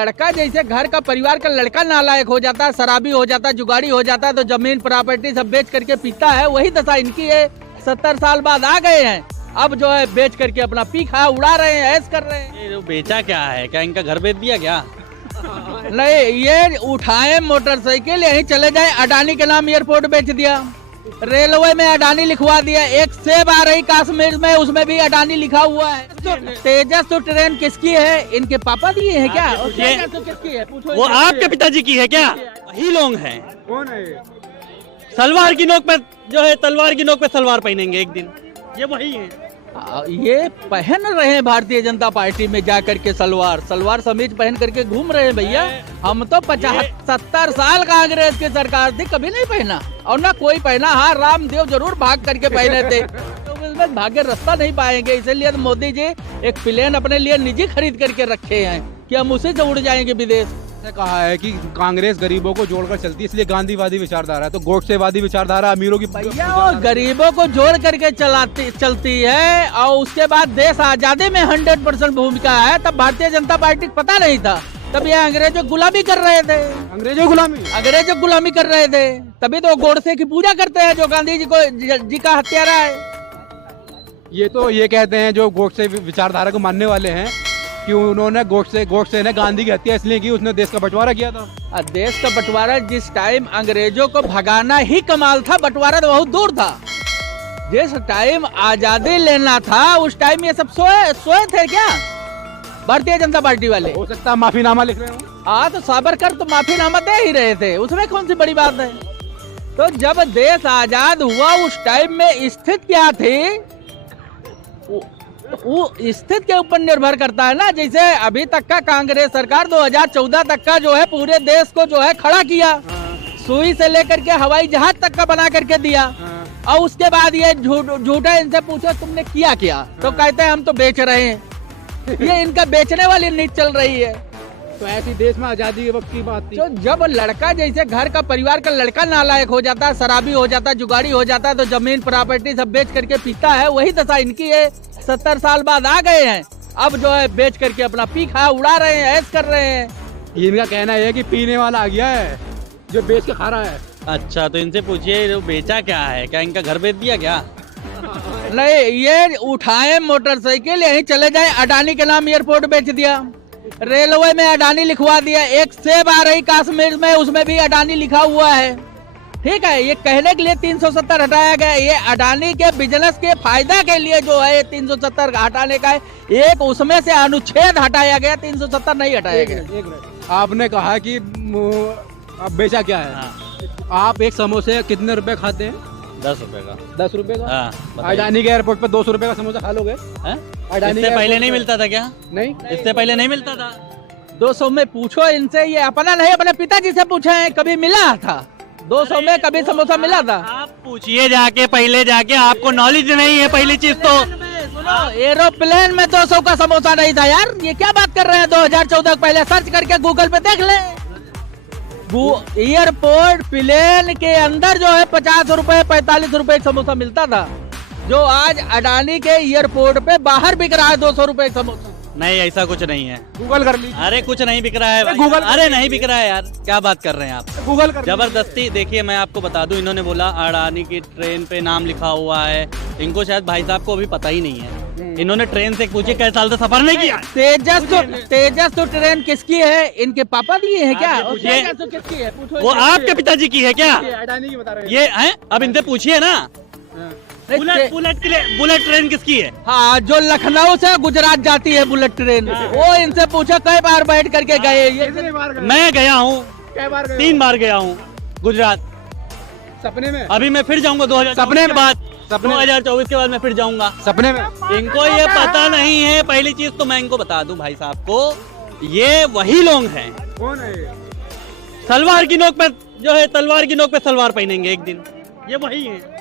लड़का जैसे घर का परिवार का लड़का नालायक हो जाता है, शराबी हो जाता है, जुगाड़ी हो जाता है, तो जमीन प्रॉपर्टी सब बेच करके पीता है। वही दशा इनकी है। 70 साल बाद आ गए हैं, अब जो है बेच करके अपना पी खा उड़ा रहे हैं, ऐश कर रहे हैं। ये बेचा क्या है? क्या इनका घर बेच दिया क्या? नहीं, ये उठाए मोटरसाइकिल यहीं चले जाए, अडानी के नाम एयरपोर्ट बेच दिया, रेलवे में अडानी लिखवा दिया, एक सेब आ रही कश्मीर में उसमें भी अडानी लिखा हुआ है। तो तेजस तो ट्रेन किसकी है? इनके पापा दिए हैं क्या? तो किसकी है? पूछो। वो आपके पिताजी की है क्या? वही लोग हैं। कौन है? सलवार की नोक पे जो है, तलवार की नोक पे सलवार पहनेंगे एक दिन, ये वही है। ये पहन रहे हैं भारतीय जनता पार्टी में जाकर के सलवार समीज पहन करके घूम रहे हैं भैया। हम तो 70 साल कांग्रेस की सरकार थी, कभी नहीं पहना और ना कोई पहना। हाँ, रामदेव जरूर भाग करके पहने थे, तो इसमें भाग्य रास्ता नहीं पाएंगे। इसलिए तो मोदी जी एक प्लेन अपने लिए निजी खरीद करके रखे हैं कि हम उसी से उड़ जाएंगे विदेश। ने कहा है कि कांग्रेस गरीबों को जोड़कर चलती है, इसलिए गांधीवादी विचारधारा है। तो गोडसेवादी विचारधारा अमीरों की भैया वो गरीबों को जोड़ करके चलती है, और उसके बाद देश आजादी में 100% भूमिका है। तब भारतीय जनता पार्टी को पता नहीं था, तब ये अंग्रेजों गुलामी कर रहे थे। अंग्रेजों गुलामी कर रहे थे, तभी तो गोडसे की पूजा करते हैं जो गांधी जी का हत्यारा है। ये कहते हैं जो गोडसे विचारधारा को मानने वाले हैं कि उन्होंने गोडसे ने गांधी की हत्या इसलिए की, उसने देश का बंटवारा किया था। देश का बंटवारा जिस टाइम अंग्रेजों को भगाना ही कमाल था, बंटवारा तो बहुत दूर था। जिस टाइम आजादी लेना था उस टाइम ये सब सोए थे क्या भारतीय जनता पार्टी वाले? हो सकता है माफीनामा लिख रहे हो। हाँ, तो सावरकर तो माफीनामा दे ही रहे थे, उसमें कौन सी बड़ी बात है। तो जब देश आजाद हुआ उस टाइम में स्थिति क्या थी, वो स्थिति के ऊपर निर्भर करता है ना। जैसे अभी तक का कांग्रेस सरकार 2014 तक का जो है पूरे देश को जो है खड़ा किया, सुई से लेकर के हवाई जहाज तक का बना करके दिया, और उसके बाद ये झूठा इनसे पूछो तुमने किया क्या, तो कहते हैं हम तो बेच रहे हैं। ये इनका बेचने वाली नीति चल रही है। तो ऐसी देश में आजादी के वक्त की बात थी। तो जब लड़का जैसे घर का परिवार का लड़का नालायक हो जाता है, शराबी हो जाता है, जुगाड़ी हो जाता है, तो जमीन प्रॉपर्टी सब बेच करके पीता है। वही दशा इनकी है। 70 साल बाद आ गए हैं, अब जो है बेच करके अपना पी खा उड़ा रहे हैं, ऐश कर रहे हैं। इनका कहना है कि पीने वाला आ गया है जो बेच के खा रहा है। अच्छा, तो इनसे पूछिए बेचा क्या है? क्या इनका घर बेच दिया क्या? नहीं, ये उठाए मोटरसाइकिल यहीं चले जाए, अडानी के नाम एयरपोर्ट बेच दिया, रेलवे में अडानी लिखवा दिया, एक सेब आ रही कश्मीर में उसमें भी अडानी लिखा हुआ है। ठीक है, ये कहने के लिए 370 हटाया गया। ये अडानी के बिजनेस के फायदा के लिए जो है 370 हटाने का है, एक उसमें से अनुच्छेद हटाया गया, 370 नहीं हटाया गया। आपने कहा कि अब बेचा क्या है? हाँ। आप एक समोसे कितने रुपए खाते हैं? 10 रुपए का। 10 रुपए का? हाँ, अडानी के एयरपोर्ट पे 200 रुपए का समोसा खा लोगे? इससे पहले नहीं मिलता था क्या? नहीं, इससे पहले नहीं मिलता था। 200 में पूछो इनसे, ये अपना नहीं अपने पिताजी से पूछे हैं कभी मिला था 200 में कभी समोसा मिला था? आप पूछिए जाके, पहले जाके, आपको नॉलेज नहीं है पहली चीज तो। एरोप्लेन में 200 का समोसा नहीं था यार, ये क्या बात कर रहे हैं? 2014 पहले सर्च करके गूगल पे देख ले। एयरपोर्ट प्लेन के अंदर जो है 50 रुपए 45 रुपए समोसा मिलता था, जो आज अडानी के एयरपोर्ट पे बाहर बिक रहा है 200 रुपए समोसा। नहीं, ऐसा कुछ नहीं है। गूगल कर लीजिए। अरे कुछ नहीं बिक रहा है भाई। गूगल अरे नहीं बिक रहा है यार, क्या बात कर रहे हैं आप? गूगल कर जबरदस्ती। देखिए मैं आपको बता दूं, इन्होंने बोला अडानी की ट्रेन पे नाम लिखा हुआ है। इनको शायद भाई साहब को अभी पता ही नहीं है। इन्होंने ट्रेन से पूछे कई साल से सफर नहीं किया। तेजस तो ट्रेन किसकी है? इनके पापा दिए हैं क्या? पूछिए। तो किसकी है? पूछो। वो आपके पिताजी की है क्या? अडानी की बता रहे हैं। ये है, अब इनसे पूछिए ना। बुलेट ट्रेन किसकी है? हाँ, जो लखनऊ से गुजरात जाती है बुलेट ट्रेन, वो इनसे पूछो कई बार बैठ करके गए। मैं गया हूँ, 3 बार गया हूँ गुजरात, सपने में। अभी मैं फिर जाऊंगा 2024 के बाद मैं फिर जाऊंगा सपने में। इनको ये पता नहीं है। पहली चीज तो मैं इनको बता दूं भाई साहब को, ये वही लोग हैं। कौन है? सलवार की नोक पे जो है, तलवार की नोक पे सलवार पहनेंगे एक दिन, ये वही है।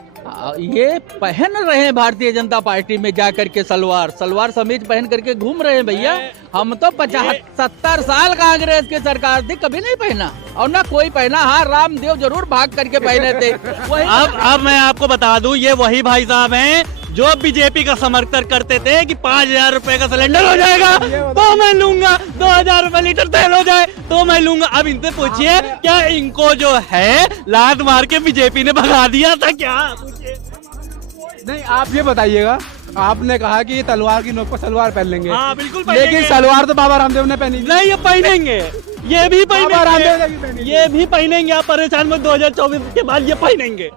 ये पहन रहे हैं भारतीय जनता पार्टी में जाकर के सलवार समीज पहन करके घूम रहे हैं भैया। हम तो 70 साल कांग्रेस की सरकार थी, कभी नहीं पहना और ना कोई पहना। हाँ, रामदेव जरूर भाग करके पहने थे। अब मैं आपको बता दूं, ये वही भाई साहब हैं जो बीजेपी का समर्थन करते थे कि 5,000 रुपए का सिलेंडर हो जाएगा तो मैं लूंगा, 2,000 रुपए लीटर तेल हो जाए तो मैं लूंगा। अब इनसे पूछिए क्या इनको जो है लात मार के बीजेपी ने भगा दिया था क्या? पूछिए। नहीं, आप ये बताइएगा, आपने कहा कि ये तलवार की नोक पर सलवार पहन लेंगे। हाँ बिल्कुल पहनेंगे। लेकिन सलवार तो बाबा रामदेव ने पहनी नहीं, ये पहनेंगे, ये भी बाबा रामदेव ने भी पहनेंगे, पहनी। ये भी पहनेंगे। आप परेशान मत, 2024 के बाद ये पहनेंगे।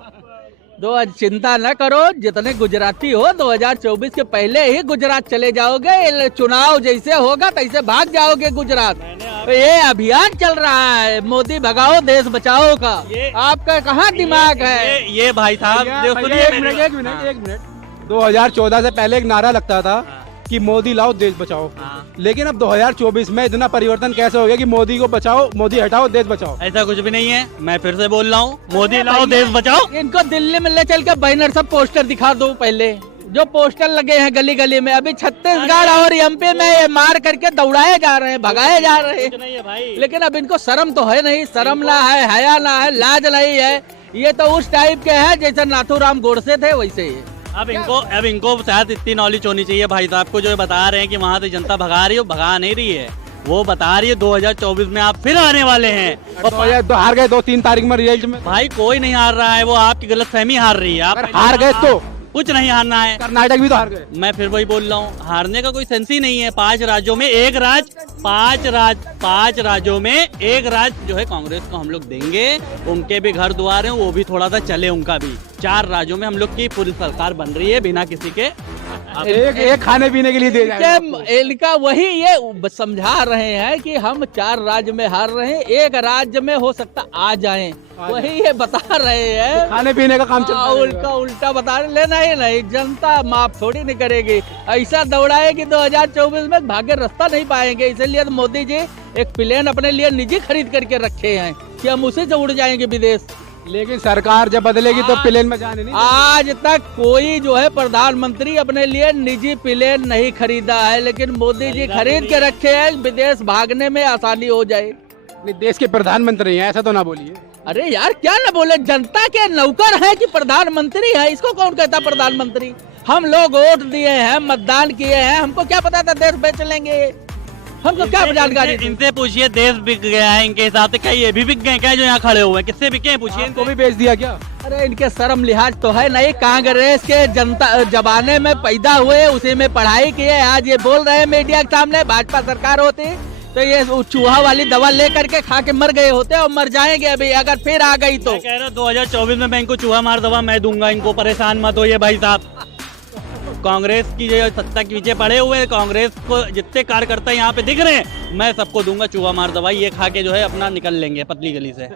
चिंता न करो, जितने गुजराती हो 2024 के पहले ही गुजरात चले जाओगे। चुनाव जैसे होगा तैसे भाग जाओगे गुजरात। तो ये अभियान चल रहा है मोदी भगाओ देश बचाओ का। आपका कहाँ दिमाग है? ये भाई साहब भैया, एक मिनट 2014 से पहले एक नारा लगता था कि मोदी लाओ देश बचाओ। लेकिन अब 2024 में इतना परिवर्तन कैसे हो गया कि मोदी को बचाओ, मोदी हटाओ, देश बचाओ? ऐसा कुछ भी नहीं है। मैं फिर से बोल रहा हूँ, मोदी लाओ देश बचाओ। इनको दिल्ली में ले चल के बैनर सब पोस्टर दिखा दो। पहले जो पोस्टर लगे हैं गली गली में, अभी छत्तीसगढ़ और एमपी में ये मार करके दौड़ाए जा रहे हैं, भगाए जा रहे कुछ नहीं है भाई। हैं। लेकिन अब इनको शर्म तो है नहीं, शर्म ना है, हया ना है, लाज नहीं है। ये तो उस टाइप के हैं जैसे नाथूराम गोडसे थे वैसे ही। अब इनको शायद इतनी नॉलेज होनी चाहिए भाई साहब को, जो ये बता रहे हैं कि वहाँ से जनता भगा रही है, भगा नहीं रही है। वो बता रही है 2024 में आप फिर आने वाले हैं। और तो हार गए 2-3 तारीख में रिजल्ट में। भाई कोई नहीं हार रहा है, वो आपकी गलतफहमी हार रही है। आप हार गए तो कुछ नहीं हारना है। कर्नाटक भी तो हार गए। मैं फिर वही बोल रहा हूँ, हारने का कोई सेंस ही नहीं है। 5 राज्यों में एक पांच राज्यों में एक राज्य जो है कांग्रेस को हम लोग देंगे। उनके भी घर द्वार हैं, वो भी थोड़ा सा चले उनका भी। 4 राज्यों में हम लोग की पूरी सरकार बन रही है बिना किसी के एक खाने पीने के लिए दे जाएगा। इनका वही ये समझा रहे हैं कि हम 4 राज्य में हार रहे हैं, एक राज्य में हो सकता आ जाएं। वही ये बता रहे हैं, खाने पीने का काम चल रहा है। उल्टा बता रहे। लेना ही नहीं, जनता माफ थोड़ी नहीं करेगी। ऐसा दौड़ाएगी 2024 में भाग्य रास्ता नहीं पाएंगे। इसलिए तो मोदी जी एक प्लेन अपने लिए निजी खरीद करके रखे हैं कि हम उसी से उड़ जाएंगे विदेश। लेकिन सरकार जब बदलेगी तो प्लेन में जाने नहीं। आज तक कोई जो है प्रधानमंत्री अपने लिए निजी प्लेन नहीं खरीदा है, लेकिन मोदी जी खरीद के रखे हैं विदेश भागने में आसानी हो जाए। नहीं, देश के प्रधानमंत्री हैं, ऐसा तो ना बोलिए। अरे यार क्या ना बोले, जनता के नौकर है कि प्रधानमंत्री है? इसको कौन कहता प्रधानमंत्री? हम लोग वोट दिए हैं, मतदान किए हैं, हमको क्या पता था देश बेच लेंगे? हमको क्या जानकारी? इनसे पूछिए, देश बिक गया है इनके हिसाब से। क्या ये भी बिक गए क्या जो यहाँ खड़े हुए हैं? किससे बिके हैं पूछिए। इनको भी बेच दिया क्या? अरे इनके शर्म लिहाज तो है नहीं। कांग्रेस के जनता जमाने में पैदा हुए, उसी में पढ़ाई किए, आज ये बोल रहे हैं मीडिया के सामने भाजपा सरकार होती तो ये चूहा वाली दवा ले करके खा के मर गए होते और मर जाएंगे अभी अगर फिर आ गई तो। कह रहा 2024 में मैं इनको चूहा मार दवा मैं दूंगा, इनको परेशान मत होइए भाई साहब। कांग्रेस की जो सत्ता के पीछे पड़े हुए, कांग्रेस को जितने कार्यकर्ता यहाँ पे दिख रहे हैं, मैं सबको दूंगा चूहा मार दवाई। ये खा के जो है अपना निकल लेंगे पतली गली से।